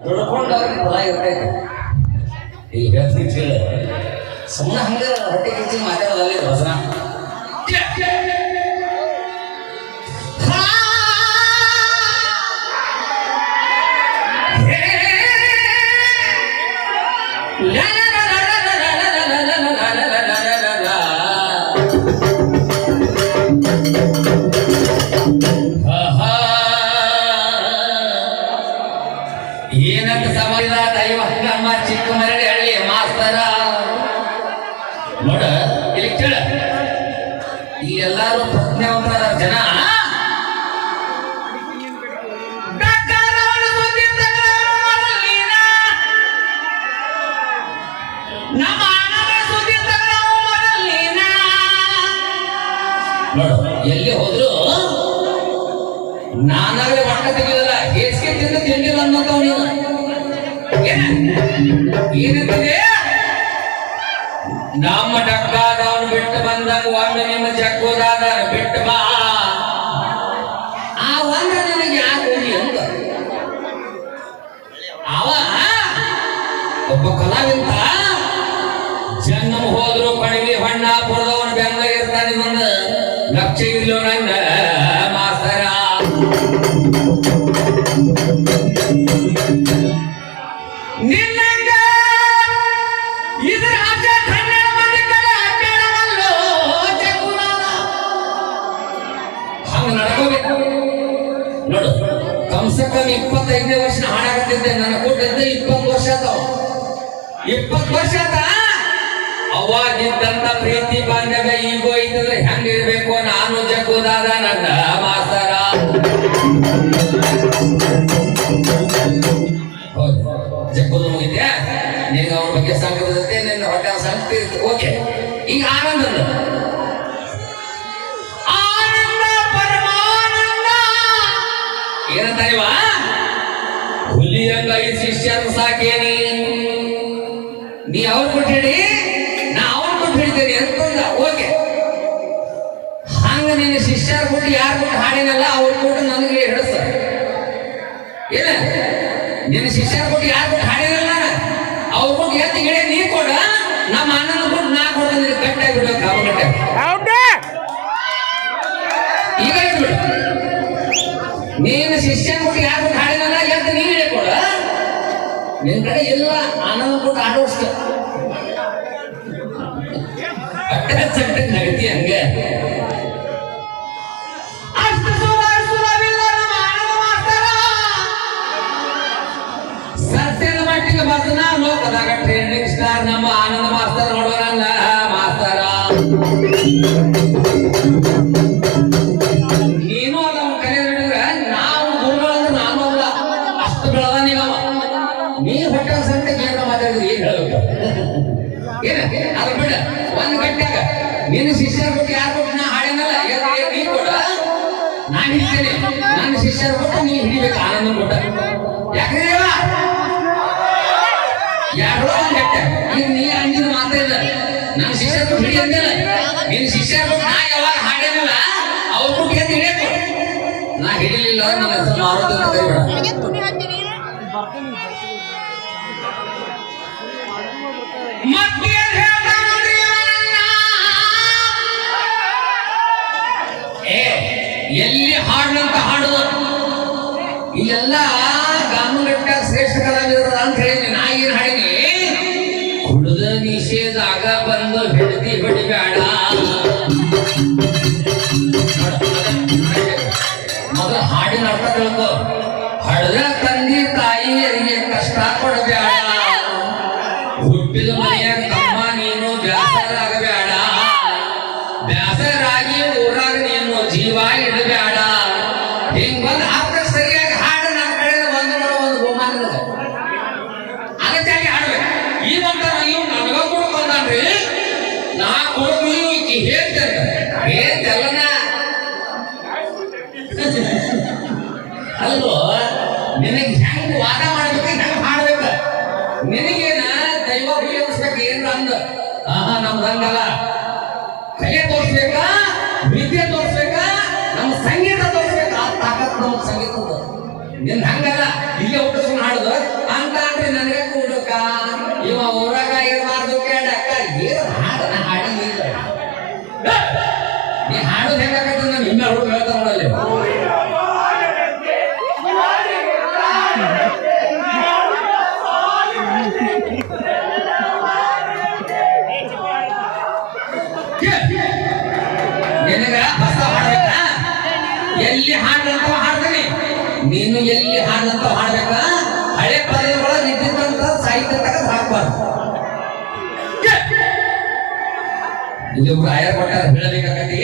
ದುಡ್ಕೊಂಡು ಅವ್ರಿಗೆ ಫಲ ಇರ್ತೈತೆ ಈಗ ಹೇಳ್ತೀನಿ ಕೇಳ ಸುಮ್ಮನೆ ಹಂಗೆ ಹೊಟ್ಟೆ ಕಿಚ್ಚಿ ಮಾತಾಡೋದಲ್ಲಿ ಭಜನ ಏನಂತ ಚಿಕ್ಕ ಮರಡಿ ಹಳ್ಳಿ ಮಾಸ್ತರ. ನೋಡ ಇಲ್ಲಿ ಕೇಳ. ಈ ಎಲ್ಲಾರು ಪ್ರಜ್ಞಾವಂತರ ಜನ. ಎಲ್ಲಿ ಹೋದ್ರು ನಾನಾಗಲೇ ಹೊಟ್ಟೆ ತೆಗಿಯೋದಿಲ್ಲ. ಹೇಸಿಗೆ ತಿಂದು ತಿಂದಿಲ್ಲ ನೀನು. ಏನ ಏನಂತಿದೆ ನಮ್ಮ ಡಕ್ಕಾದವನು ಬಿಟ್ಟು ಬಂದಾಗ ಒಂದು ನಿಮ್ಮ ಜಕ್ಕೋದಾದ ಬಿಟ್ಟು ಬಾ. ಆ ಒಂದು ನನಗೆ ಯಾಕೆ ಹೋಗಿ ಅಂತ ಅವ, ಒಬ್ಬ ಕಲಾವಿದ ಜನ್ಮ ಹೋದ್ರು ಕಣಿವೆ ಹೊಣ್ಣಾಪುರದವನ ಬೆಂಗ ಇರ್ತಾನೆ ಒಂದು ಲಕ್ಷ ಇಲ್ಲೋ ಇಪ್ಪತ್ತು ವರ್ಷ ಆತ ಅವಾಗಿದ್ದಂತ ಪ್ರೀತಿ ಬಾಂಧವ್ಯ ಈಗ ಇದ್ರೆ ಹೆಂಗಿರ್ಬೇಕು ನಾನು ಜಗ್ಗುದಾದ ನನ್ನ ಮಾಸ್ತರ. ಜಗ್ಗುದು ಮುಗಿದ್ಯಾ ನಿಂಗೆ ಅವನ ಬಗ್ಗೆ ಸಂಗತಿರುತ್ತೆ ನಿನ್ನ ಹೊಟ್ಟೆ ಸಂಗತಿ ಓಕೆ. ಈಗ ಆನಂದ ಆನಂದ, ಪರಮಾನಂದ. ಏನಂತಾರಿವಾ ಹುಲಿಯಂಗ ಈ ಶಿಷ್ಯರು ಸಾಕೇನಿ. ನೀ ಅವ್ರು ಕೊಟ್ಟಿಡಿ ನಾ ಅವ್ರು ಕೊಟ್ಟು ಹಿಡಿತೇನೆ ಅಂತಂದ ಓಕೆ. ಹಂಗ ನಿನ್ನ ಶಿಷ್ಯರು ಕೊಟ್ಟು ಯಾರು ಕೊಟ್ಟು ಹಾಡಿನಲ್ಲ ಅವ್ರು ಕೊಟ್ಟು ನನಗೆ ಹಿಡಿಸ ಇಲ್ಲ ನಿನ್ನ ಶಿಷ್ಯರು ಕೊಟ್ಟು ಯಾರು ಕೊಟ್ಟು ಹಾಡಿನಲ್ಲ ಅವ್ರು ಕೊಟ್ಟು ಎತ್ತಿ ಗಿಡ ನೀ ಕೊಡ ನಮ್ಮ ಅಣ್ಣನ ಕೊಟ್ಟು ನಾ ಕೊಟ್ಟು ನಿನಗೆ ಗಟ್ಟಾಗಿ ಬಿಡೋ ಅವ್ರ ಗಟ್ಟ ಈಗ ನೀನು ಶಿಷ್ಯನ ಕೊಟ್ಟು ಯಾರು ಕೊಟ್ಟು ಹಾಡಿನಲ್ಲ ನಿನ್ ಕಡೆ ಇಲ್ಲ ಆನಂದ ಕೊಟ್ಟು ಅಟ್ಟ ಚಟ್ಟ ನಗತಿ ಹಂಗೆ. ನೀ ಹೊಟ್ಟೆ ಸಂತೆ ಕೇಂದ್ರ ಮಾತಾಡಿದ್ರೆ ಏನ್ ಹೇಳೋದು? ಏನ ಅದ್ರ ಬಿಡ. ಒಂದ್ ಗಂಟೆಗ ನಿನ್ನ ಶಿಷ್ಯರ ಕೊಟ್ಟು ಯಾರು ಕೊಟ್ಟು ನಾ ಹಾಡೇನಲ್ಲ ನೀ ಕೊಡ. ನಾನು ಹಿಡಿತೇನೆ. ನನ್ನ ಶಿಷ್ಯರ ಕೊಟ್ಟು ನೀ ಹಿಡಿಬೇಕು ಆನಂದ ಕೊಟ್ಟ. ಯಾಕಂದ್ರೆ ಯಾರೋ ಒಂದ್ ಗಂಟೆ. ಎಲ್ಲಿ ಹಾಡ್ನಂತ ಹಾಡುದು? ಇಲ್ಲೆಲ್ಲ ಗಾಮಗಟ್ಟ ಶ್ರೇಷ್ಠ ಕಲಾವಿದರು ಅಂತ ಹೇಳಿ ನಾ ಏನ್ ಹಾಡಿನಿ ಕುಡಿದ ನಿಷೇಧಾಗ ಬಂದು ಹಿಡ್ದಿ ಹೊಡಿಬೇಡ. ಮೊದಲು ಹಾಡಿನ ಅರ್ಥ ತಿಳ್ಕೊ. ಹಡದ ತಂದೆ ತಾಯಿಯರಿಗೆ ಕಷ್ಟ ಕೊಡಬೇಡ. ಹುಟ್ಟಿದ ಮನೆಯ ಹಿಂಗ್ ಅರ್ಧ ಸರಿಯಾಗಿ ಹಾಡು ಕಡೆ ಒಂದು ಒಂದು ಬಹುಮಾನ. ಅದಕ್ಕಾಗಿ ಹಾಡ್ಬೇಕು. ಈ ಒಂಥರ ಇವ್ ನನಗ ಬಂದ್ರಿ ನಾ ಕೊಡ್ದು ಈಕಿ ಹೇಳ್ತೇನೆ ಅಲ್ವೋ? ನಿನಗೆ ಹೆಂಗ್ ವಾದ ಮಾಡ್ಬೇಕು ಹೆಂಗ್ ಹಾಡಬೇಕು? ನಿನಗೇನ ದೈವ ಉಪಯೋಗಿಸ್ಬೇಕು ಏನ್ರ ಅಂದ ಆಹಾ ನಮ್ದು ಕಲೆ ತೋರಿಸ್ಬೇಕಾ? ವಿದ್ಯೆ ತೋರಿಸ್ಬೇಕಾ? ನಮ್ಮ ಸಂಗೀತ ತೋರಿಸ್ಬೇಕಾ? ನಿನ್ ಹಂಗಲ್ಲ. ಇಲ್ಲೇ ಊಟ ಸುಮ್ಮನೆ ಹಾಡುದು. ಅಂತ ಅಂದ್ರೆ ನನಗೆ ಊಟಕ್ಕ ಇವ ಊರಾಗ ಇರಬಾರ್ದು ಕೇಳಕ್ಕ ಏನು ಹಾಡು? ನಾ ಹಾಡಿ ನೀ ಹಾಡೋದು ಹೆಂಗಾಗತ್ತೆ ನಾನು ಇನ್ನೂ ಹುಡುಗ ಹೇಳ್ತಾರ ನೋಡಲ್ಲಿ. ನಿನಗ ಎಲ್ಲಿ ಹಾಡ್ರಂತ ಹಾಡ್ತೀನಿ. ನೀನು ಎಲ್ಲಿ ಹಾಡಂತ ಹಾಡಬೇಕ ಹಳೆ ಪದಗಳ ನಿಂತಿದ್ದಂತ ಸಾಹಿತ್ಯ ತಗದ್ ಹಾಕ್ಬಾರ್ದು ಇದು ರಾಯರ್ ಕೊಟ್ಟಾರ ಹೇಳಬೇಕಾಗತಿ